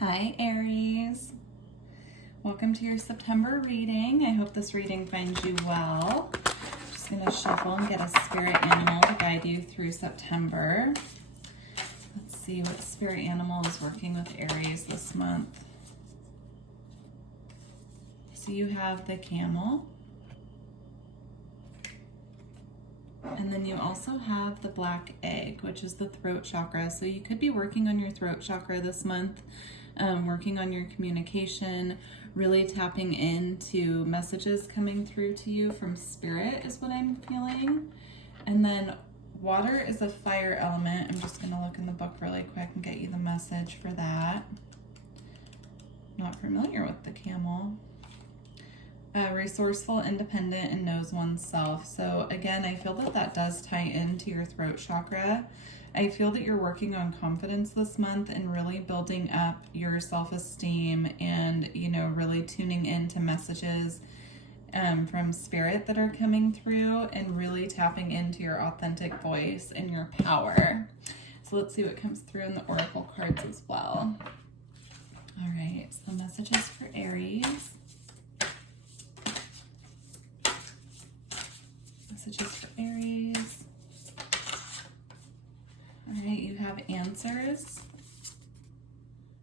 Hi Aries, welcome to your September reading. I hope this reading finds you well. I'm just going to shuffle and get a spirit animal to guide you through September. Let's see what spirit animal is working with Aries this month. So you have the camel, and then you also have the black egg, which is the throat chakra. So you could be working on your throat chakra this month. Working on your communication, really tapping into messages coming through to you from spirit is what I'm feeling. And then water is a fire element. I'm just going to look in the book really quick and get you the message for that. Not familiar with the camel. Resourceful, independent, and knows oneself. So again, I feel that that does tie into your throat chakra. I feel that you're working on confidence this month and really building up your self-esteem and, really tuning into messages from spirit that are coming through and really tapping into your authentic voice and your power. So let's see what comes through in the oracle cards as well. All right, so messages for Aries. Messages for Aries. All right, you have answers.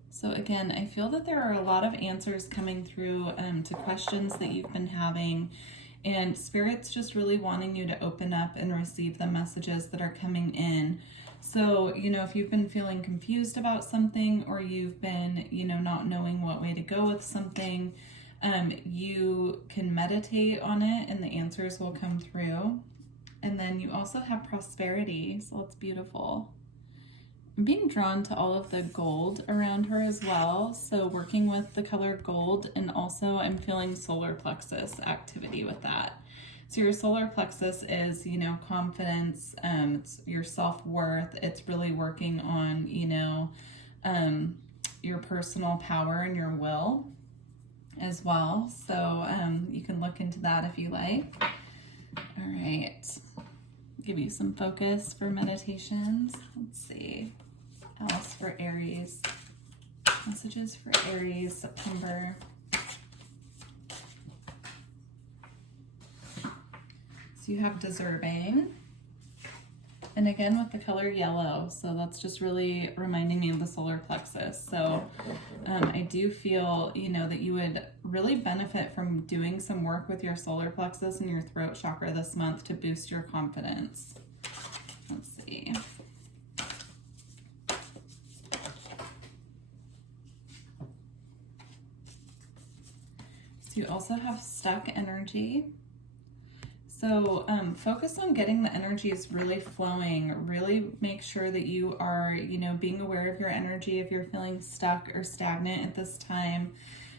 So again, I feel that there are a lot of answers coming through to questions that you've been having, and Spirit's just really wanting you to open up and receive the messages that are coming in. So, if you've been feeling confused about something, or you've been, not knowing what way to go with something, you can meditate on it and the answers will come through. And then you also have prosperity, so it's beautiful. I'm being drawn to all of the gold around her as well, so working with the color gold, and also I'm feeling solar plexus activity with that. So your solar plexus is, confidence, it's your self-worth, it's really working on, your personal power and your will as well. So you can look into that if you like. All right, give you some focus for meditations. Let's see. Else for Aries. Messages for Aries, September. So you have deserving. And again with the color yellow. So that's just really reminding me of the solar plexus. So I do feel, that you would really benefit from doing some work with your solar plexus and your throat chakra this month to boost your confidence. Let's see. So you also have stuck energy. So focus on getting the energies really flowing. Really make sure that you are, being aware of your energy if you're feeling stuck or stagnant at this time.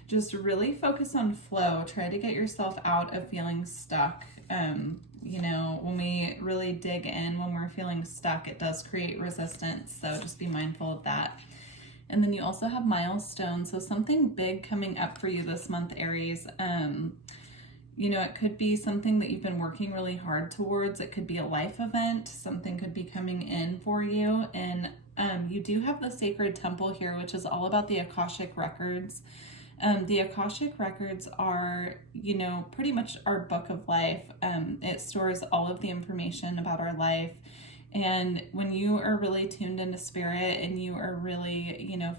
Just really focus on flow. Try to get yourself out of feeling stuck. When we really dig in, when we're feeling stuck, it does create resistance. So just be mindful of that. And then you also have milestones. So something big coming up for you this month, Aries. It could be something that you've been working really hard towards. It could be a life event. Something could be coming in for you. And you do have the sacred temple here, which is all about the Akashic records. The Akashic records are, pretty much our book of life. It stores all of the information about our life. And when you are really tuned into spirit and you are really,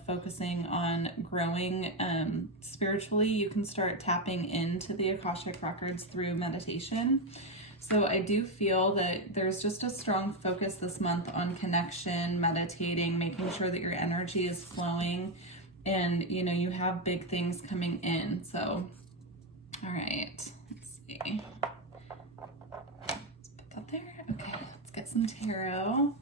focusing on growing spiritually, you can start tapping into the Akashic records through meditation. So I do feel that there's just a strong focus this month on connection, meditating, making sure that your energy is flowing, and, you have big things coming in. So, all right, let's see. Let's put that there. Okay. Get some tarot.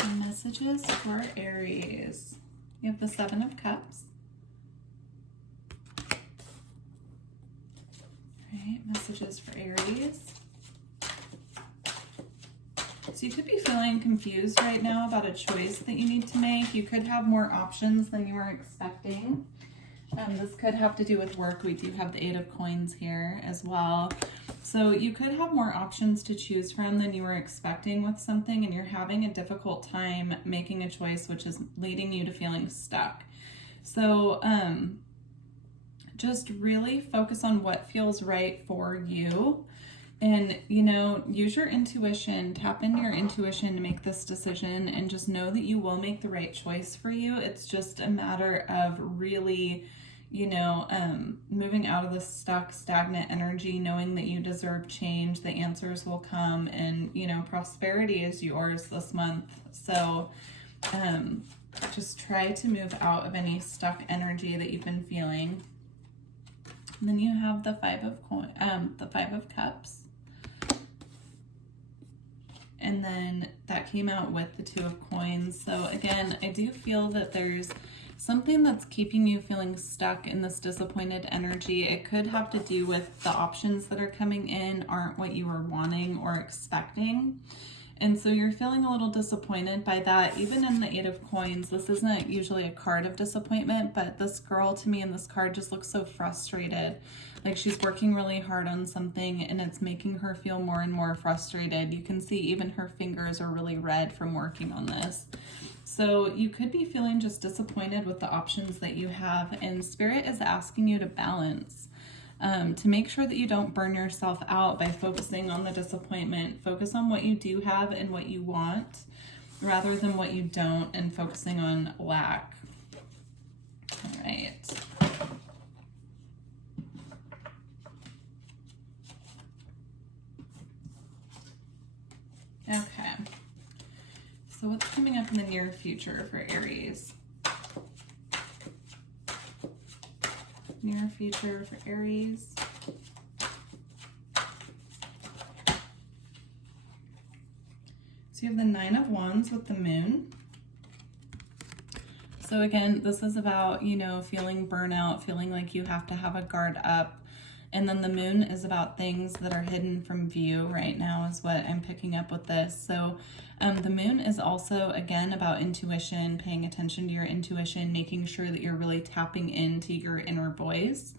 Some messages for Aries. You have the Seven of Cups. All right, messages for Aries. So you could be feeling confused right now about a choice that you need to make. You could have more options than you were expecting. This could have to do with work. We do have the 8 of Coins here as well. So you could have more options to choose from than you were expecting with something, and you're having a difficult time making a choice, which is leading you to feeling stuck. So just really focus on what feels right for you. And, you know, use your intuition, tap into your intuition to make this decision, and just know that you will make the right choice for you. It's just a matter of really, you know, moving out of the stuck, stagnant energy, knowing that you deserve change, the answers will come, and, you know, prosperity is yours this month. So just try to move out of any stuck energy that you've been feeling. And then you have the 5 of Cups. And then that came out with the 2 of Coins. So again, I do feel that there's something that's keeping you feeling stuck in this disappointed energy. It could have to do with the options that are coming in aren't what you were wanting or expecting. And so you're feeling a little disappointed by that. Even in the 8 of Coins, this isn't usually a card of disappointment, but this girl to me in this card just looks so frustrated. Like she's working really hard on something and it's making her feel more and more frustrated. You can see even her fingers are really red from working on this. So you could be feeling just disappointed with the options that you have, and Spirit is asking you to balance. To make sure that you don't burn yourself out by focusing on the disappointment. Focus on what you do have and what you want rather than what you don't, and focusing on lack. All right. Okay. So what's coming up in the near future for Aries? Near future for Aries. So you have the 9 of Wands with the Moon. So again, this is about, you know, feeling burnout, feeling like you have to have a guard up. And then the Moon is about things that are hidden from view right now is what I'm picking up with this. So the Moon is also, again, about intuition, paying attention to your intuition, making sure that you're really tapping into your inner voice.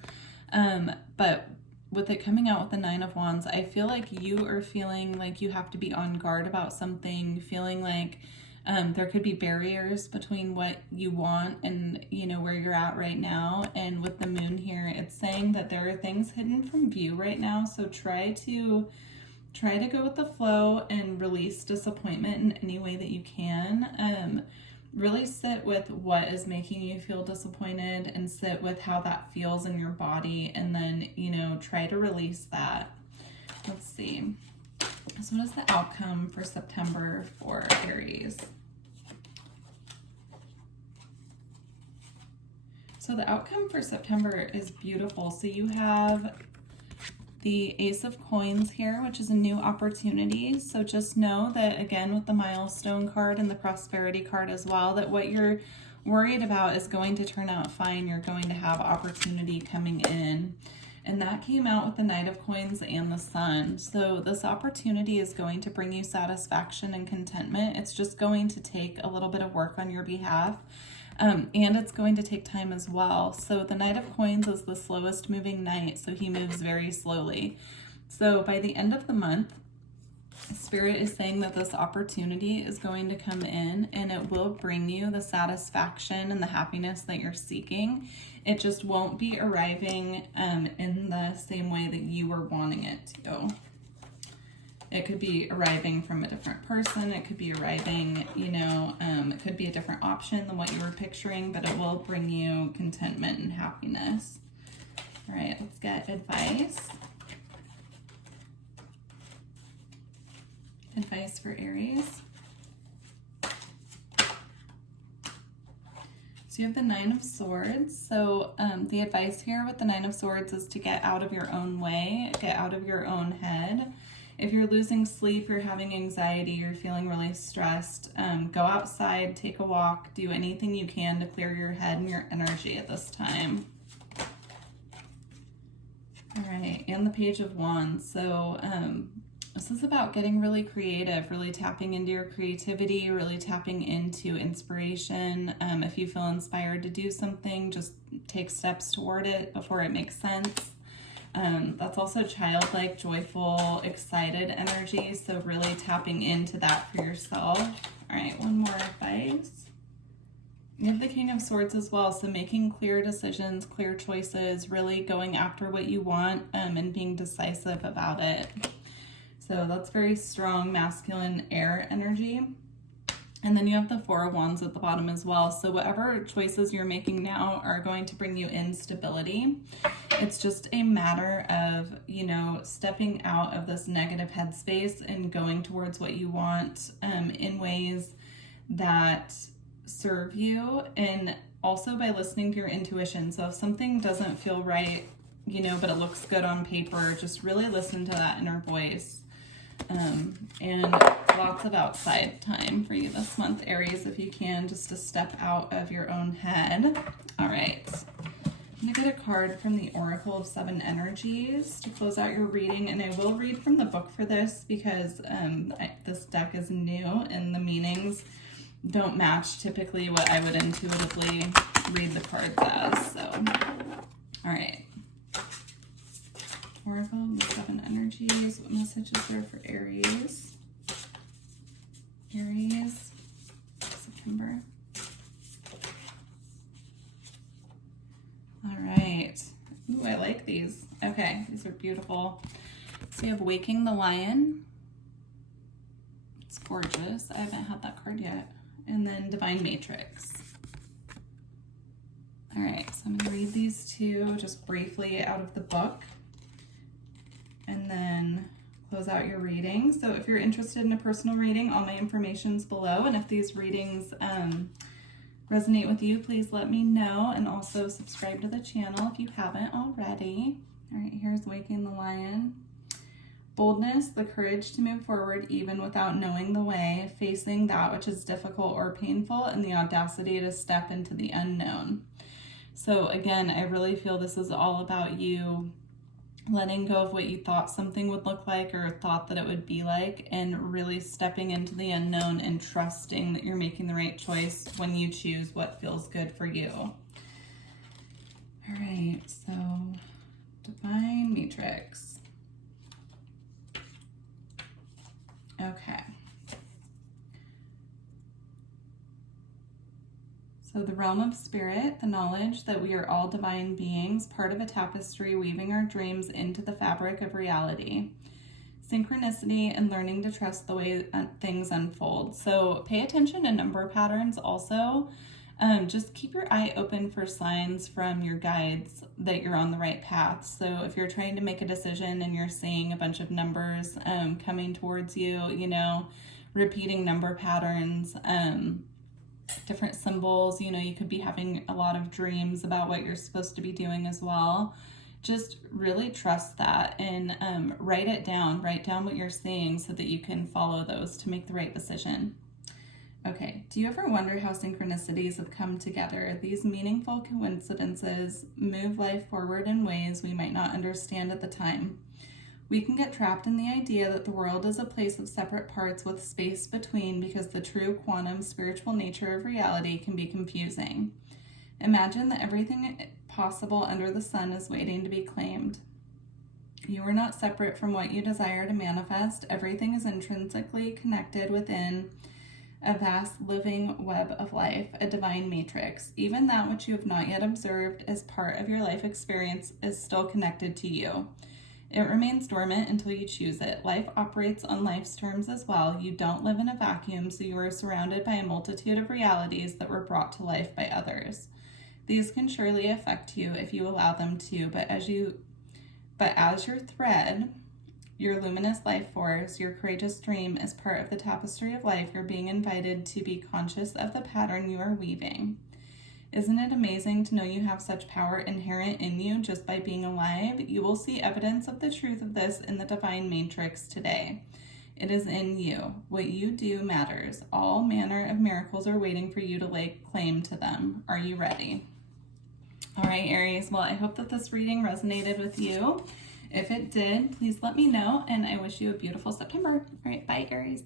But with it coming out with the 9 of Wands, I feel like you are feeling like you have to be on guard about something, feeling like there could be barriers between what you want and, you know, where you're at right now. And with the Moon here, it's saying that there are things hidden from view right now. So try to go with the flow and release disappointment in any way that you can. Really sit with what is making you feel disappointed and sit with how that feels in your body, and then, you know, try to release that. Let's see. So what is the outcome for September for Aries? So the outcome for September is beautiful. So you have the Ace of Coins here, which is a new opportunity. So just know that, again, with the milestone card and the prosperity card as well, that what you're worried about is going to turn out fine. You're going to have opportunity coming in. And that came out with the Knight of Coins and the Sun. So this opportunity is going to bring you satisfaction and contentment. It's just going to take a little bit of work on your behalf. And it's going to take time as well. So the Knight of Coins is the slowest moving knight, so he moves very slowly. So by the end of the month, Spirit is saying that this opportunity is going to come in and it will bring you the satisfaction and the happiness that you're seeking. It just won't be arriving in the same way that you were wanting it to. It could be arriving from a different person. It could be arriving, you know, it could be a different option than what you were picturing, but it will bring you contentment and happiness. All right, let's get advice. Advice for Aries. So you have the 9 of Swords. So the advice here with the 9 of Swords is to get out of your own way, get out of your own head. If you're losing sleep, you're having anxiety, you're feeling really stressed, go outside, take a walk, do anything you can to clear your head and your energy at this time. All right, and the Page of Wands. So This is about getting really creative, really tapping into your creativity, really tapping into inspiration. If you feel inspired to do something, just take steps toward it before it makes sense. That's also childlike, joyful, excited energy. So really tapping into that for yourself. All right, one more advice. You have the King of Swords as well. So making clear decisions, clear choices, really going after what you want, and being decisive about it. So that's very strong masculine air energy. And then you have the Four of Wands at the bottom as well. So whatever choices you're making now are going to bring you instability. It's just a matter of, you know, stepping out of this negative headspace and going towards what you want in ways that serve you, and also by listening to your intuition. So if something doesn't feel right, you know, but it looks good on paper, just really listen to that inner voice. And lots of outside time for you this month, Aries, if you can, just to step out of your own head. All right. I'm going to get a card from the Oracle of Seven Energies to close out your reading. And I will read from the book for this because this deck is new and the meanings don't match typically what I would intuitively read the cards as. So, all right. Oracle of the Seven Energies. What message is there for Aries? Aries, September. All right. Ooh, I like these. Okay, these are beautiful. So we have Waking the Lion. It's gorgeous. I haven't had that card yet. And then Divine Matrix. All right, so I'm going to read these two just briefly out of the book and then close out your reading. So if you're interested in a personal reading, all my information's below. And if these readings resonate with you, please let me know. And also subscribe to the channel if you haven't already. All right, here's Waking the Lion. Boldness, the courage to move forward even without knowing the way, facing that which is difficult or painful, and the audacity to step into the unknown. So again, I really feel this is all about you letting go of what you thought something would look like or thought that it would be like, and really stepping into the unknown and trusting that you're making the right choice when you choose what feels good for you. All right, so Divine Matrix. Okay. So the realm of spirit, the knowledge that we are all divine beings, part of a tapestry weaving our dreams into the fabric of reality. Synchronicity and learning to trust the way things unfold. So pay attention to number patterns also. Just keep your eye open for signs from your guides that you're on the right path. So if you're trying to make a decision and you're seeing a bunch of numbers coming towards you, you know, repeating number patterns, different symbols, you know, you could be having a lot of dreams about what you're supposed to be doing as well. Just really trust that and write it down. Write down what you're seeing so that you can follow those to make the right decision. Okay, do you ever wonder how synchronicities have come together? These meaningful coincidences move life forward in ways we might not understand at the time. We can get trapped in the idea that the world is a place of separate parts with space between because the true quantum spiritual nature of reality can be confusing. Imagine that everything possible under the sun is waiting to be claimed. You are not separate from what you desire to manifest. Everything is intrinsically connected within a vast living web of life, a divine matrix. Even that which you have not yet observed as part of your life experience is still connected to you. It remains dormant until you choose it. Life operates on life's terms as well. You don't live in a vacuum, so you are surrounded by a multitude of realities that were brought to life by others. These can surely affect you if you allow them to, but as your thread, your luminous life force, your courageous dream is part of the tapestry of life, you're being invited to be conscious of the pattern you are weaving. Isn't it amazing to know you have such power inherent in you just by being alive? You will see evidence of the truth of this in the divine matrix today. It is in you. What you do matters. All manner of miracles are waiting for you to lay claim to them. Are you ready? All right, Aries. Well, I hope that this reading resonated with you. If it did, please let me know, and I wish you a beautiful September. All right, bye, Aries.